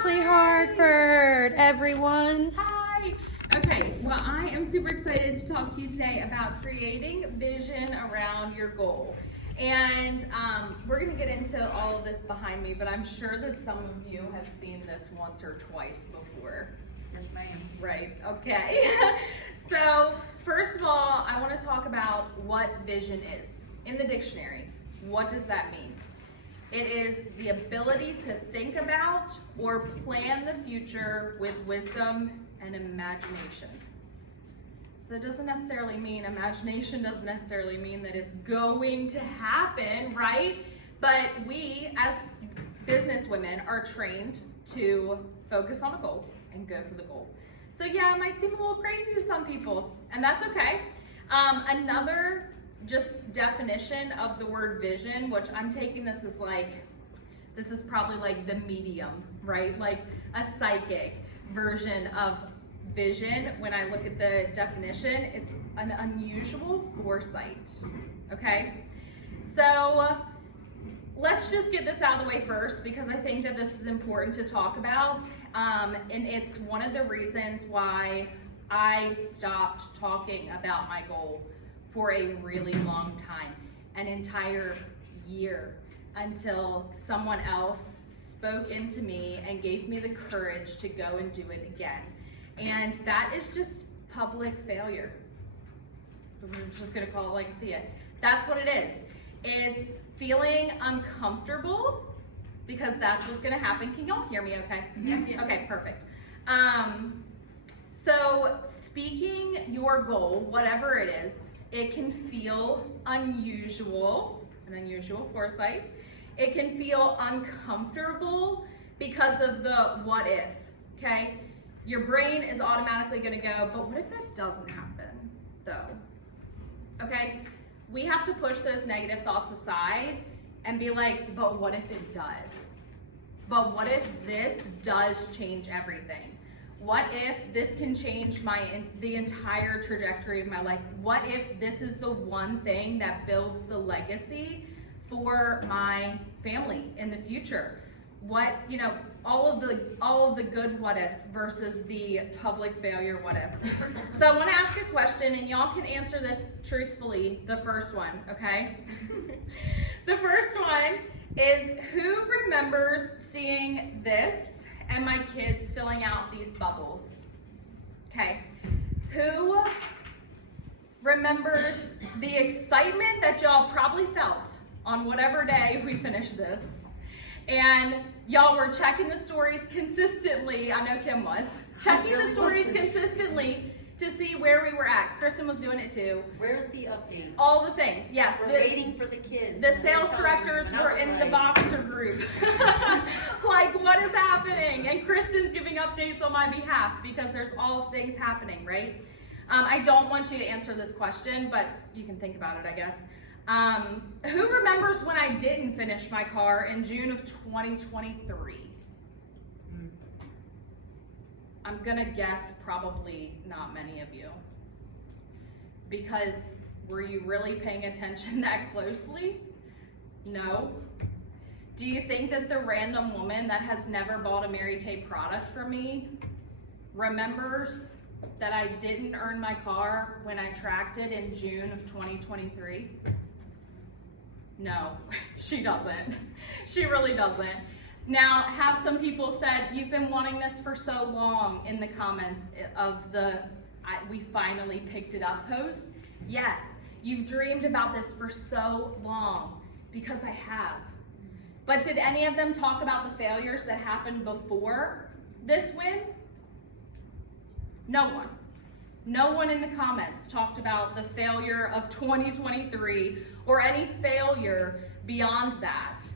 Ashley Hartford, everyone. Hi. Okay, well, I am super excited to talk to you today about creating vision around your goal. And we're going to get into all of this behind me, but I'm sure that some of you have seen this once or twice before. Yes, ma'am. Right, okay. So, first of all, I want to talk about what vision is. In the dictionary, what does that mean? It is the ability to think about or plan the future with wisdom and imagination. So that doesn't necessarily mean, imagination doesn't necessarily mean that it's going to happen, right? But we, as businesswomen, are trained to focus on a goal and go for the goal. So yeah, it might seem a little crazy to some people, and that's okay. Another just definition of the word vision, which I'm taking this as like, this is probably like the medium, right? Like a psychic version of vision. When I look at the definition, it's an unusual foresight, okay? So let's just get this out of the way first, because I think that this is important to talk about. And it's one of the reasons why I stopped talking about my goal for a really long time, an entire year, until someone else spoke into me and gave me the courage to go and do it again. And that is just public failure. We're just gonna call it like I see it. That's what it is. It's feeling uncomfortable, because that's what's gonna happen. Can y'all hear me okay? Yeah. Okay, perfect. So speaking your goal, whatever it is, it can feel unusual, an unusual foresight. It can feel uncomfortable because of the what if, okay? Your brain is automatically gonna go, but what if that doesn't happen, though? Okay? We have to push those negative thoughts aside and be like, but what if it does? But what if this does change everything? What if this can change the entire trajectory of my life? What if this is the one thing that builds the legacy for my family in the future? What, all of the good what ifs versus the public failure what ifs. So I want to ask a question, and y'all can answer this truthfully, the first one, okay? The first one is, who remembers seeing this and my kids filling out these bubbles? Okay, who remembers the excitement that y'all probably felt on whatever day we finished this? And y'all were checking the stories consistently. I know Kim was checking the stories consistently to see where we were at. Kristen was doing it too. Where's the update? All the things, yes. We're waiting for the kids. The sales directors were in the Boxer group. Like, what is happening? And Kristen's giving updates on my behalf, because there's all things happening, right? I don't want you to answer this question, but you can think about it, I guess. Who remembers when I didn't finish my car in June of 2023? I'm gonna guess probably not many of you. Because were you really paying attention that closely? No. Do you think that the random woman that has never bought a Mary Kay product from me remembers that I didn't earn my car when I tracked it in June of 2023? No, she doesn't. She really doesn't. Now, have some people said, you've been wanting this for so long, in the comments of the we finally picked it up post? Yes, you've dreamed about this for so long, because I have. But did any of them talk about the failures that happened before this win? No one. No one in the comments talked about the failure of 2023 or any failure beyond that.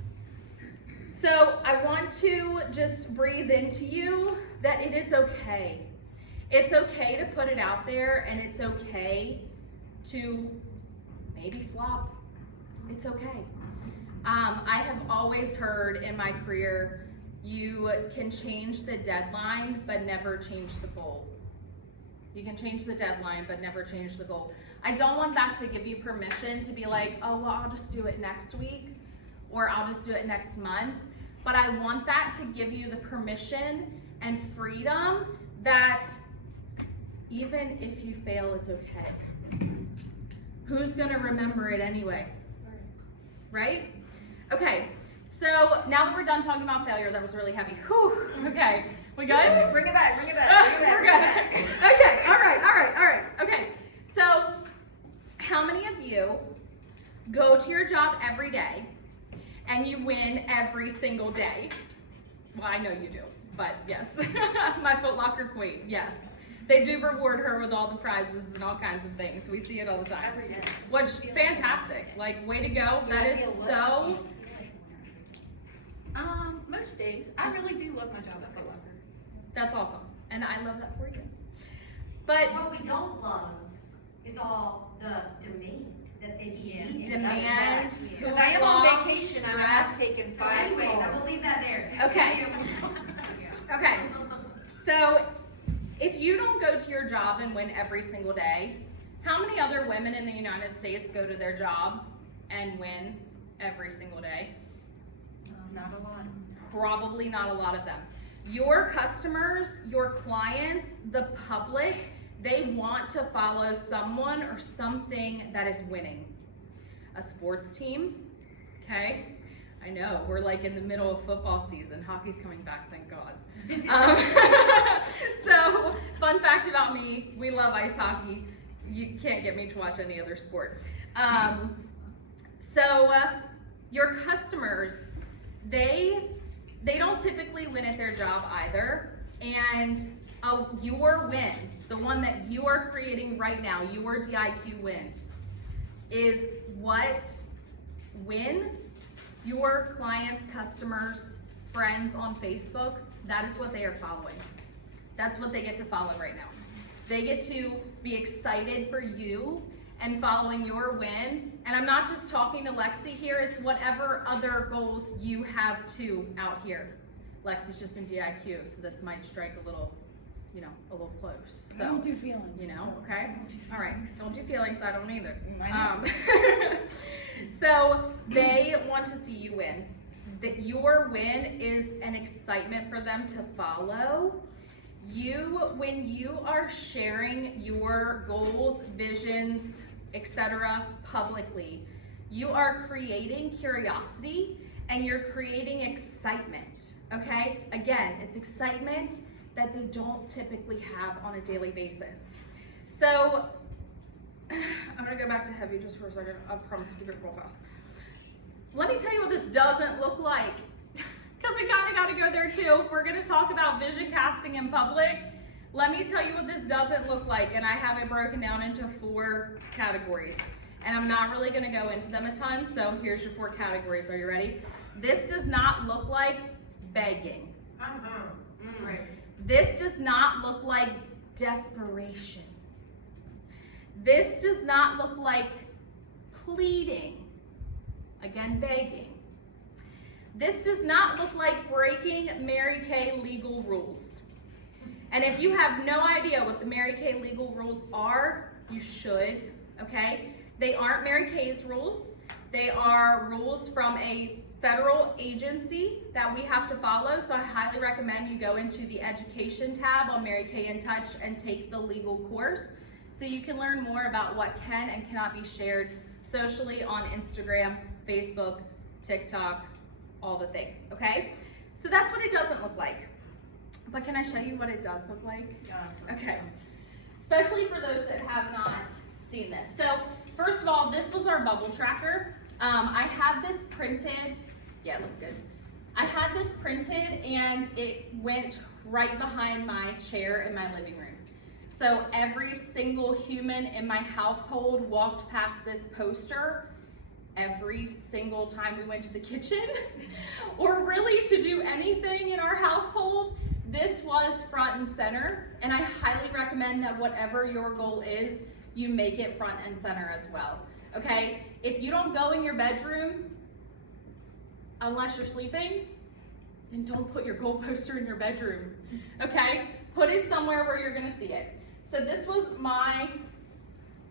So I want to just breathe into you that it is okay. It's okay to put it out there, and it's okay to maybe flop. It's okay. I have always heard in my career, you can change the deadline, but never change the goal. You can change the deadline, but never change the goal. I don't want that to give you permission to be like, oh, well, I'll just do it next week, or I'll just do it next month. but I want that to give you the permission and freedom that even if you fail, it's okay. Who's gonna remember it anyway? Right? Okay, so now that we're done talking about failure, that was really heavy. Whew, okay, we good? Bring it back, bring it back, bring it back. We're good. Okay, all right. Okay, so how many of you go to your job every day and you win every single day? Well, I know you do, but yes. My Foot Locker queen, yes. They do reward her with all the prizes and all kinds of things. We see it all the time. Every day. Which, fantastic. Like, way to go. That is so... Most days. I really do love my job at Foot Locker. That's awesome. And I love that for you. But What we don't love is all the demand that they need. demand, Because I am on hoopla, vacation and I have stress. taken So 5 anyways, I calls. will leave that there. Okay. Okay. So, if you don't go to your job and win every single day, how many other women in the United States go to their job and win every single day? Not a lot. Probably not a lot of them. Your customers, your clients, the public, they want to follow someone or something that is winning. A sports team, okay? I know, we're like in the middle of football season. Hockey's coming back, thank God. So, fun fact about me, we love ice hockey. You can't get me to watch any other sport. Your customers, they don't typically win at their job either. And your win, the one that you are creating right now, your DIQ win, is what when your clients, customers, friends on Facebook, that is what they are following. That's what they get to follow right now. They get to be excited for you and following your win. And I'm not just talking to Lexi here, it's whatever other goals you have too out here. Lexi's just in DIQ, so this might strike a little, a little close. So, Don't do feelings. Okay? All right, don't do feelings, I don't either. I know. So they want to see you win. That your win is an excitement for them to follow. When you are sharing your goals, visions, etc. publicly, you are creating curiosity and you're creating excitement, okay? Again, it's excitement that they don't typically have on a daily basis. So, I'm gonna go back to heavy just for a second. I promise to keep it real fast. Let me tell you what this doesn't look like, because we kind of got to go there too. If we're going to talk about vision casting in public, let me tell you what this doesn't look like, and I have it broken down into 4 categories. And I'm not really going to go into them a ton, so here's your 4 categories. Are you ready? This does not look like begging. Right. This does not look like desperation. This does not look like pleading. Again, begging. This does not look like breaking Mary Kay legal rules. And if you have no idea what the Mary Kay legal rules are, you should, okay? They aren't Mary Kay's rules. They are rules from a federal agency that we have to follow. So I highly recommend you go into the education tab on Mary Kay in Touch and take the legal course so you can learn more about what can and cannot be shared socially on Instagram, Facebook, TikTok, all the things, okay? So that's what it doesn't look like. But can I show you what it does look like? Okay. Especially for those that have not seen this. So first of all, this was our bubble tracker. I had this printed. Yeah, it looks good. I had this printed and it went right behind my chair in my living room. So every single human in my household walked past this poster every single time we went to the kitchen or really to do anything in our household. This was front and center, and I highly recommend that whatever your goal is, you make it front and center as well, okay? If you don't go in your bedroom, unless you're sleeping, then don't put your goal poster in your bedroom, okay? Put it somewhere where you're gonna see it. So this was my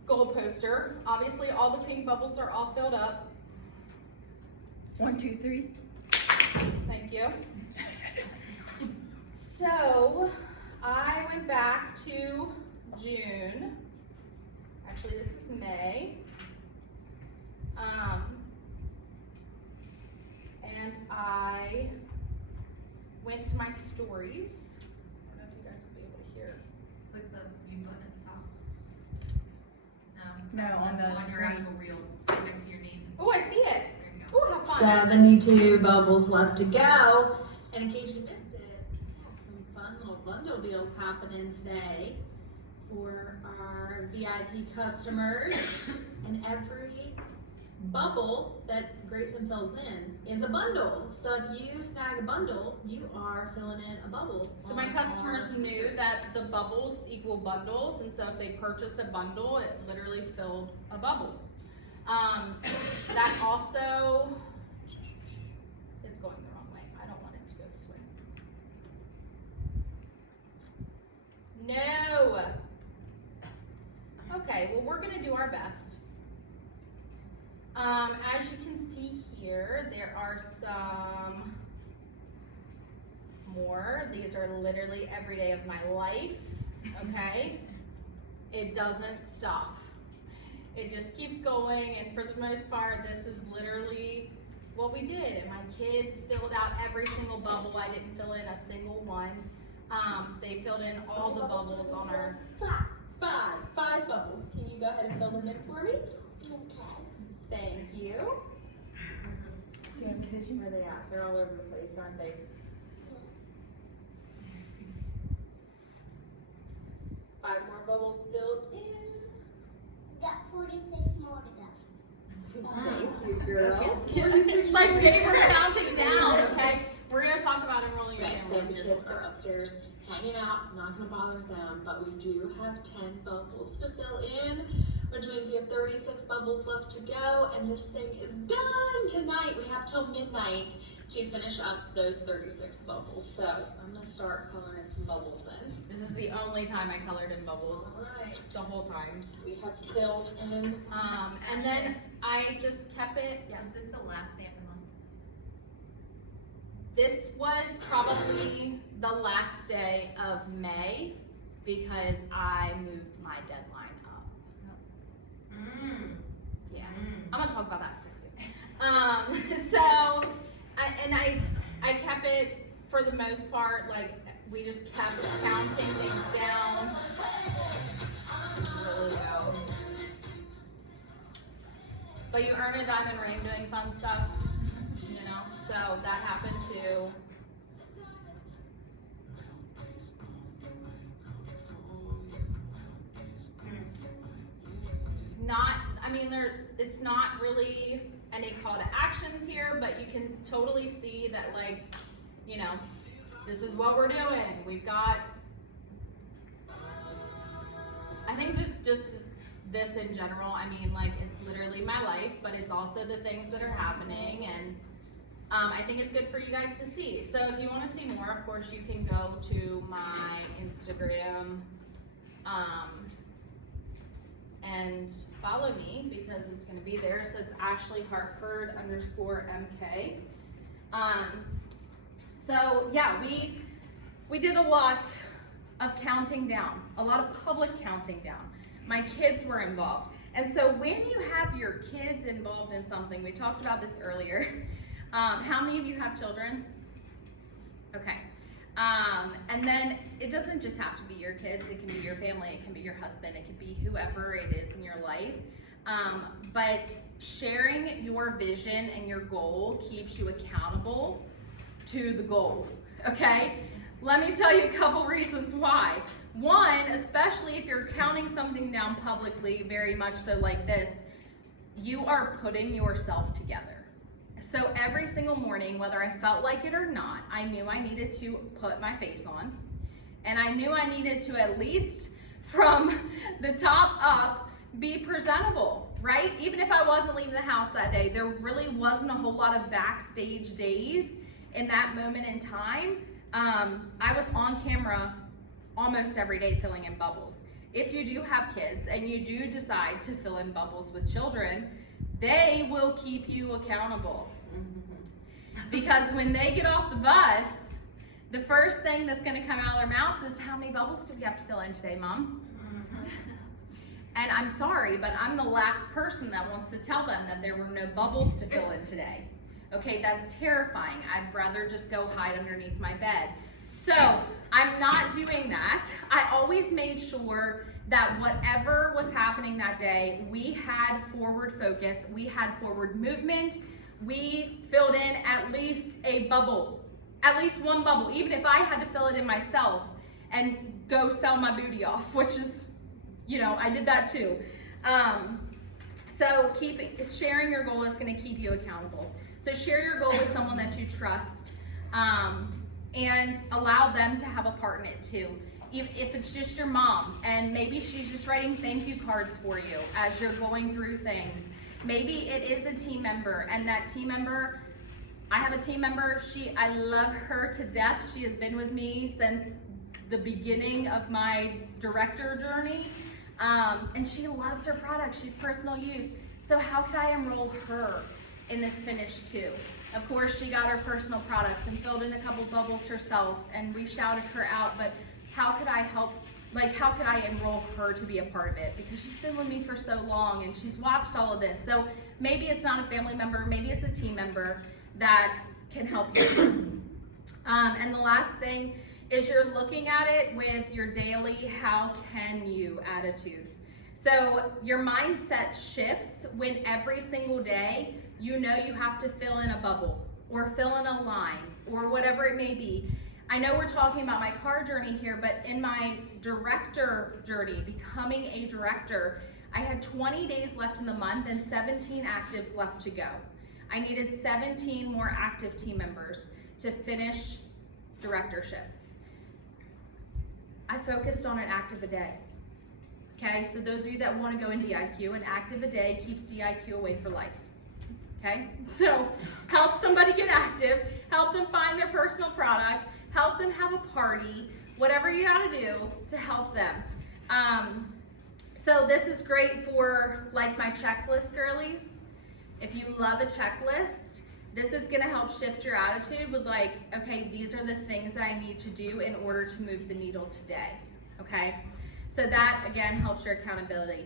goal poster. Obviously, all the pink bubbles are all filled up. 1, 2, 3. Thank you. So, I went back to June. Actually, this is May. And I went to my stories. I don't know if you guys will be able to hear. Click the mute button at the top. No, on the your screen. actual reel, sit next to your name. Oh, I see it. There you go. Oh, how fun. 72 bubbles left to go. And in case you missed it, we have some fun little bundle deals happening today for our VIP customers. And every bubble that Grayson fills in is a bundle. So if you snag a bundle, you are filling in a bubble. So my customers knew that the bubbles equal bundles, and so if they purchased a bundle, it literally filled a bubble. That also, it's going the wrong way. I don't want it to go this way. No. Okay, well, we're gonna do our best. As you can see here, there are some more. These are literally every day of my life, okay? It doesn't stop. It just keeps going, and for the most part, this is literally what we did. And my kids filled out every single bubble. I didn't fill in a single one. They filled in all the bubbles on our... Five bubbles. Can you go ahead and fill them in for me? Thank you. Do you have tissue? Where are they at? They're all over the place, aren't they? Five more bubbles filled in. Got 46 more to go. Thank you, girl. Like they were counting down, okay? We're gonna talk about enrolling your Okay, so family. the kids are upstairs hanging out. Not gonna bother them, but we do have 10 bubbles to fill in, which means we have 36 bubbles left to go, and this thing is done tonight. We have till midnight to finish up those 36 bubbles. So I'm gonna start coloring some bubbles in. This is the only time I colored in bubbles, Alright, the whole time. we have filled in. And then I just kept it, Is yes. this the last day of the month? This was probably the last day of May because I moved my deadline up. Yeah, I'm gonna talk about that in a second. So, I kept it for the most part, like, we just kept counting things down. This is really low. But you earn a diamond ring doing fun stuff, you know, so that happened too. It's not really any call to actions here, but you can totally see that, like, you know, this is what we're doing. We've got, I think just this in general, I mean, like, it's literally my life, but it's also the things that are happening, and I think it's good for you guys to see. So if you want to see more, of course, you can go to my Instagram, and follow me because it's going to be there. So it's Ashley Hartford _MK. So yeah, we did a lot of counting down, a lot of public counting down. My kids were involved. And so when you have your kids involved in something, we talked about this earlier. How many of you have children? Okay. And then it doesn't just have to be your kids, it can be your family, it can be your husband, it can be whoever it is in your life. But sharing your vision and your goal keeps you accountable to the goal, okay? Let me tell you a couple reasons why. One, especially if you're counting something down publicly, very much so like this, you are putting yourself together. So every single morning, whether I felt like it or not, I knew I needed to put my face on, and I knew I needed to, at least from the top up, be presentable, right? Even if I wasn't leaving the house that day, there really wasn't a whole lot of backstage days in that moment in time. I was on camera almost every day filling in bubbles. If you do have kids and you do decide to fill in bubbles with children, they will keep you accountable. Because when they get off the bus, the first thing that's gonna come out of their mouths is, how many bubbles do we have to fill in today, Mom? And I'm sorry, but I'm the last person that wants to tell them that there were no bubbles to fill in today. Okay, that's terrifying. I'd rather just go hide underneath my bed. So I'm not doing that. I always made sure that whatever was happening that day, we had forward focus, we had forward movement, we filled in at least a bubble, at least one bubble, even if I had to fill it in myself and go sell my booty off, which is, you know, I did that too. So sharing your goal is going to keep you accountable. So share your goal with someone that you trust, and allow them to have a part in it too. If it's just your mom and maybe she's just writing thank you cards for you as you're going through things. Maybe it is a team member, and that team member, I have a team member, I love her to death. She has been with me since the beginning of my director journey. And she loves her product. She's personal use. So how could I enroll her in this finish too? Of course, she got her personal products and filled in a couple bubbles herself, and we shouted her out, but how could I help, how could I enroll her to be a part of it? Because she's been with me for so long and she's watched all of this. So maybe it's not a family member, maybe it's a team member that can help you. And the last thing is you're looking at it with your daily how can you attitude. So your mindset shifts when every single day you know you have to fill in a bubble or fill in a line or whatever it may be. I know we're talking about my car journey here, but in my director journey, becoming a director, I had 20 days left in the month and 17 actives left to go. I needed 17 more active team members to finish directorship. I focused on an active a day. Okay, so those of you that want to go in DIQ, an active a day keeps DIQ away for life. Okay, so help somebody get active, help them find their personal product, help them have a party, whatever you gotta do to help them. So this is great for like my checklist girlies. If you love a checklist, this is gonna help shift your attitude with like, okay, these are the things that I need to do in order to move the needle today, okay? So that, again, helps your accountability.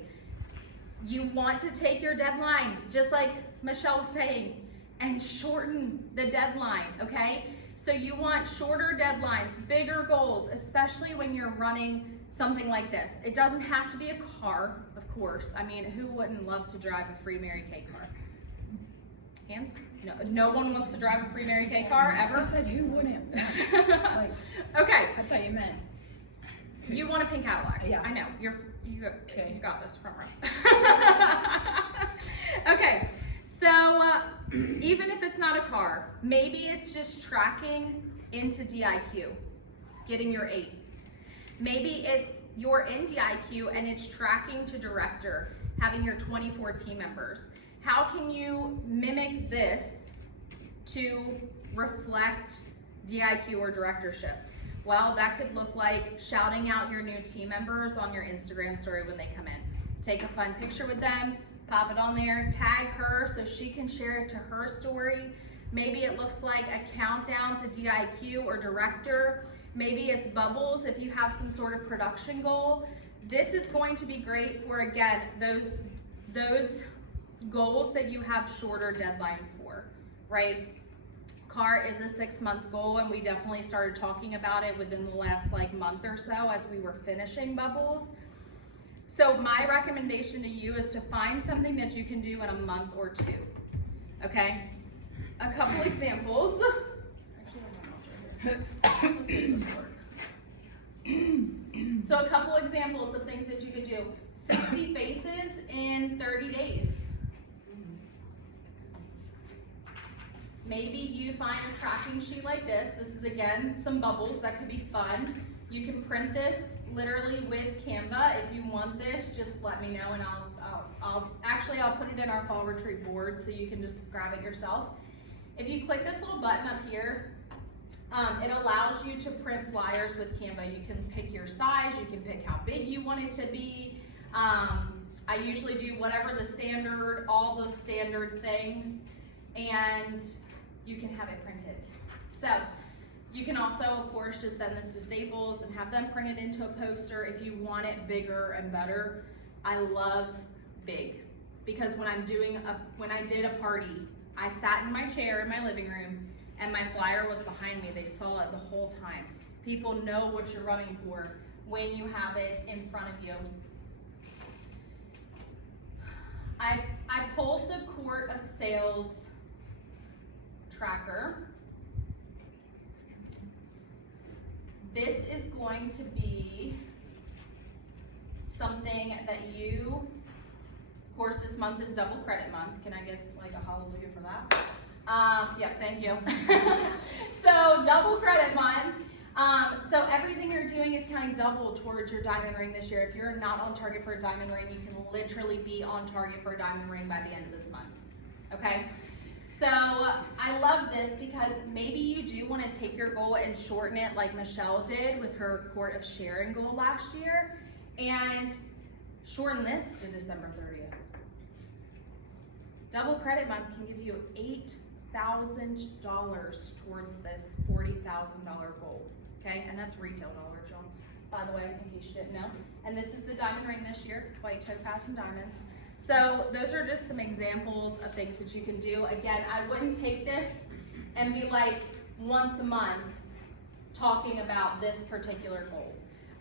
You want to take your deadline, just like Michelle was saying, and shorten the deadline, okay? So you want shorter deadlines, bigger goals, especially when you're running something like this. It doesn't have to be a car, of course. I mean, who wouldn't love to drive a free Mary Kay car? Hands? No one wants to drive a free Mary Kay car, ever? I said who wouldn't? Like, Okay. I thought you meant. You want a pink Cadillac. Yeah. I know. You Okay. got this from her. Okay. So even if it's not a car, maybe it's just tracking into DIQ, getting your 8. Maybe it's you're in DIQ and it's tracking to director, having your 24 team members. How can you mimic this to reflect DIQ or directorship? Well, that could look like shouting out your new team members on your Instagram story when they come in. Take a fun picture with them, pop it on there, tag her so she can share it to her story. Maybe it looks like a countdown to DIQ or director. Maybe it's bubbles if you have some sort of production goal. This is going to be great for, again, those goals that you have shorter deadlines for, right? Car is a 6-month goal, and we definitely started talking about it within the last month or so as we were finishing bubbles. So my recommendation to you is to find something that you can do in a month or 2, okay? A couple examples. Let's see if this works. So a couple examples of things that you could do. 60 faces in 30 days. Maybe you find a tracking sheet like this. This is, again, some bubbles that could be fun. You can print this literally with Canva. If you want this, just let me know, and I'll put it in our fall retreat board so you can just grab it yourself. If you click this little button up here, it allows you to print flyers with Canva. You can pick your size, you can pick how big you want it to be. I usually do whatever the standard, all the standard things. And you can have it printed. So you can also, of course, just send this to Staples and have them print it into a poster if you want it bigger and better. I love big, because when I did a party, I sat in my chair in my living room and my flyer was behind me. They saw it the whole time. People know what you're running for when you have it in front of you. I pulled the Court of Sales tracker. This is going to be something that you, of course, this month is double credit month. Can I get like a hallelujah for that? Yep, thank you. So double credit month. So everything you're doing is counting double towards your diamond ring this year. If you're not on target for a diamond ring, you can literally be on target for a diamond ring by the end of this month, okay? So I love this because maybe you do want to take your goal and shorten it like Michelle did with her Court of Sharon goal last year, and shorten this to December 30th. Double credit month can give you $8,000 towards this $40,000 goal, okay? And that's retail dollars, y'all, by the way, in case you didn't know. And this is the diamond ring this year, white topaz and diamonds. So those are just some examples of things that you can do. Again, I wouldn't take this and be like once a month talking about this particular goal.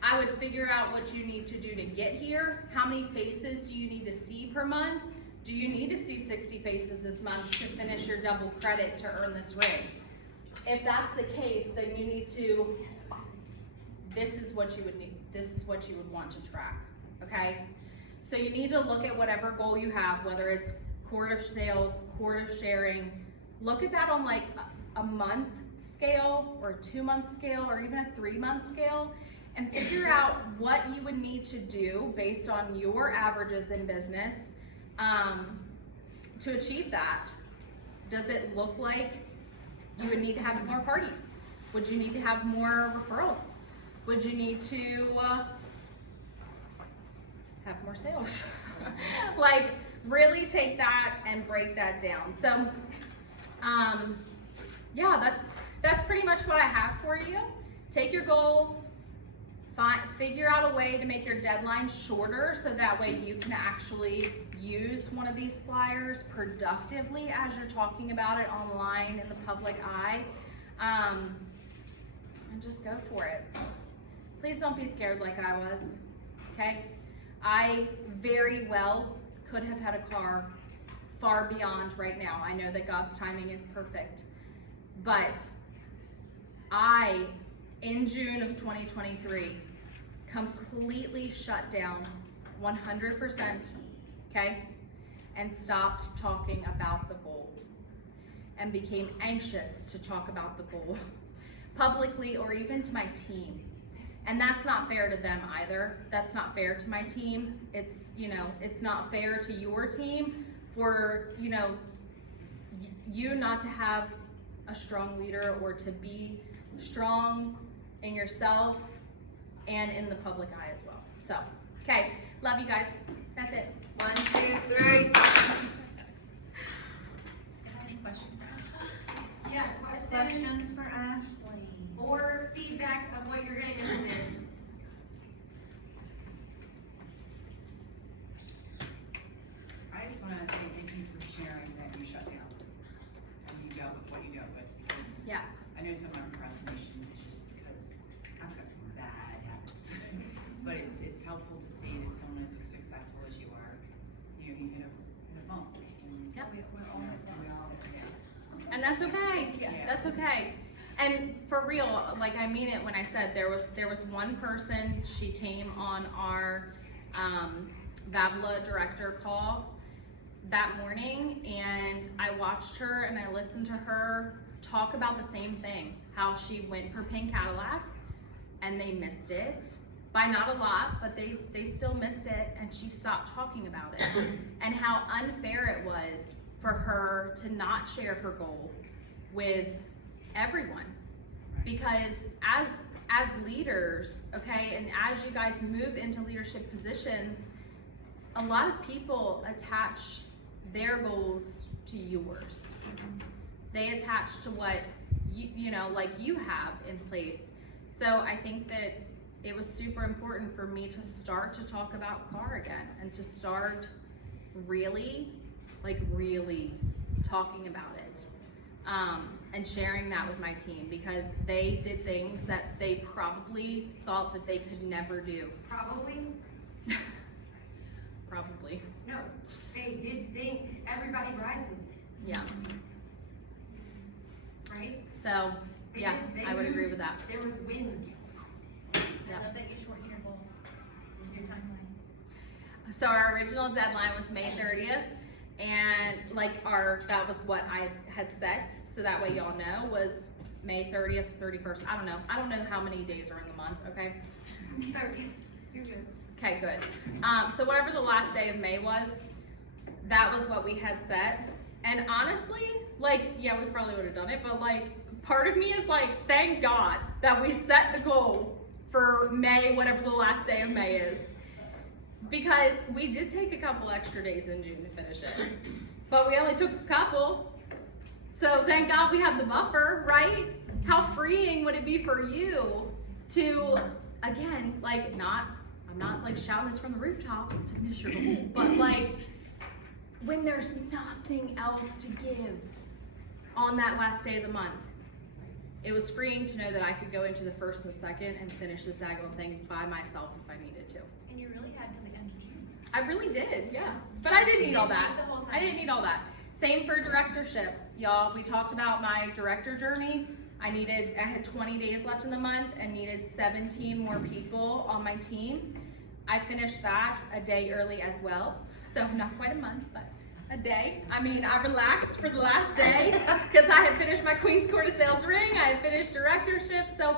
I would figure out what you need to do to get here. How many faces do you need to see per month? Do you need to see 60 faces this month to finish your double credit to earn this ring? If that's the case, then you need to, this is what you would need, this is what you would want to track, okay? So you need to look at whatever goal you have, whether it's Court of Sales, Court of Sharing. Look at that on like a month scale or a 2-month scale or even a 3-month scale, and figure out what you would need to do based on your averages in business to achieve that. Does it look like you would need to have more parties? Would you need to have more referrals? Would you need to have more sales? Like, really take that and break that down. So yeah, that's pretty much what I have for you. Take your goal, figure out a way to make your deadline shorter so that way you can actually use one of these flyers productively as you're talking about it online in the public eye, and just go for it. Please don't be scared like I was, okay? I very well could have had a car far beyond right now. I know that God's timing is perfect, but I, in June of 2023, completely shut down 100%, okay, and stopped talking about the goal and became anxious to talk about the goal publicly or even to my team. And that's not fair to them either. That's not fair to my team. It's, you know, it's not fair to your team for, you know, you not to have a strong leader or to be strong in yourself and in the public eye as well. So, okay, love you guys. That's it. 1, 2, 3. Any questions for Ashley? Yeah, questions Questions for Ashley? or feedback of what you're gonna implement? I just wanna say thank you for sharing that you shut down and you dealt with what you dealt with, because Yeah. I know some of my procrastination is just because I've got some bad habits. But it's helpful to see that someone as successful as you are, you hit a bump. And Yep. we're all, And that's okay. Yeah. That's okay. And for real, like I mean it when I said there was one person, she came on our Vavla director call that morning, and I watched her and I listened to her talk about the same thing, how she went for Pink Cadillac and they missed it by not a lot, but they still missed it, and she stopped talking about it and how unfair it was for her to not share her goal with everyone. Because as leaders, okay, and as you guys move into leadership positions, a lot of people attach their goals to yours. they attach to what you know, like you have in place. So I think that it was super important for me to start to talk about CAR again and to start really talking about it and sharing that with my team, because they did things that they probably thought that they could never do. Probably, Probably. no, they did think everybody rises, Yeah. right? So yeah, I would agree with that. There was wins. Yeah. I love that you shortened your goal, your timeline. So our original deadline was May 30th, and that was what I had set, so that way y'all know, was May 30th, 31st. I don't know how many days are in the month, okay? You're good. Okay, good. So whatever the last day of May was, that was what we had set. And honestly, yeah, we probably would have done it, but part of me is thank God that we set the goal for May, whatever the last day of May is. Because we did take a couple extra days in June to finish it. But we only took a couple. So thank God we had the buffer, right? How freeing would it be for you to, again, I'm not shouting this from the rooftops to miss your goal, but when there's nothing else to give on that last day of the month, it was freeing to know that I could go into the first and the second and finish this daggone thing by myself if I needed to. And you really had to the end of June. I really did, yeah. But I didn't need all that. The whole time. I didn't need all that. Same for directorship, y'all. We talked about my director journey. I had 20 days left in the month and needed 17 more people on my team. I finished that a day early as well. So not quite a month, but a day. I mean, I relaxed for the last day because I had finished my Queen's Court of Sales ring. I had finished directorship. So